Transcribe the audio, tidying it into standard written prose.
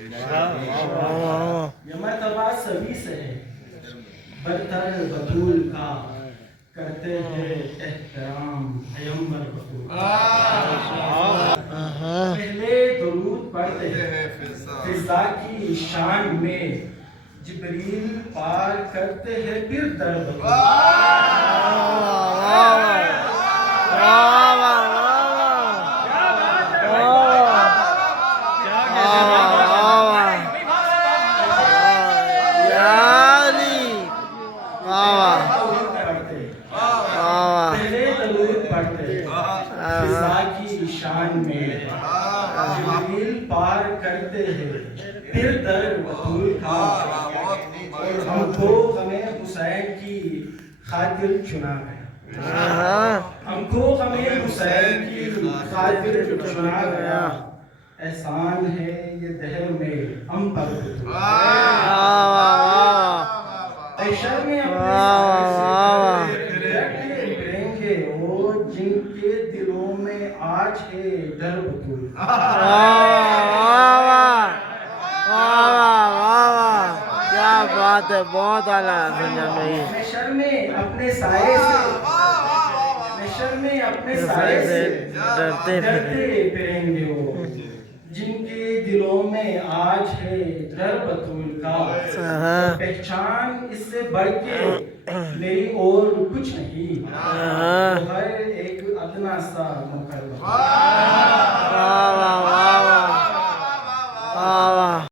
یہ مرتبہ سبھی سے ہے برتر بطول کا کرتے ہیں احترام پیغمبر بطول پہلے درود پڑھتے ہیں فضا کی شان میں جبریل پار کرتے ہیں پھر در بطول پہلے درود پڑھتے فضا کی شان میں جبریل پار کرتے ہیں پھر در بطول کا اور ہم کو غم حسین کی خاطر چنا گیا ہم کو غم حسین کی خاطر چنا گیا احسان ہے یہ دہر میں ہم پر عیشر میں اپنے سائے سے پھریں گے وہ جن کے دلوں میں آج ہے ڈر بطول کیا بات ہے بہت اعلیٰ محشر میں اپنے سائے سے ڈرتے پھریں گے وہ جن کے دلوں میں آج ہے ڈر بطول کا پہچان اس سے بڑھ کے میری اور کچھ نہیں ہر ایک ادنا سا مقرر